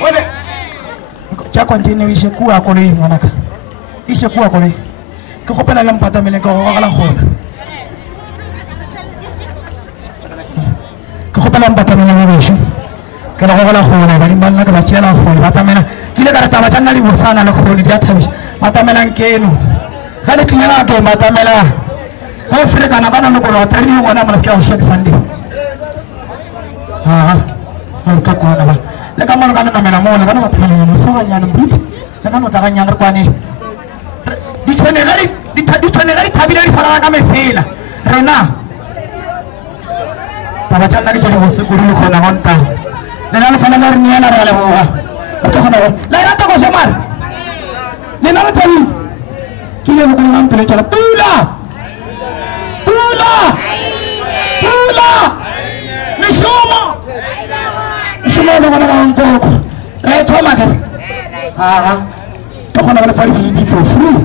Ole. Cha continue ishe kuwa ko le ngwanaka. Ishe kuwa ko le. Ke gopela le mpatamele go ga la gona. Ke gopela mpatamele le ishe. Ke la go la gona ba dimana ka ba tshela gona ba tamela. Ke le ka rata ba tsana le bosana le gona di a thabisha. Matamela nkeno. Ga le kinyana ke matamela. Go fere kana bana no go la tari go na mala ke o shek sande. Ka kwana ba le ka mona kana namela mona kana matamela no so ganya mbrit le kana tla ganya rkwane di tshwane gari thabile di fara ka mesela rena taba tshana ke tsho go se guru khona gonta le na le fana ga re niela re le boga o tlo gona le rata go se mar le na le tsabi ke le go kana mpele tsala pula mishomo Shimo no kana ngoko. Re thoma ke. To khona le facility for free.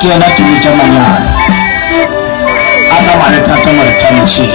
Kiana tu jamanya. Asa male tata male tanchi.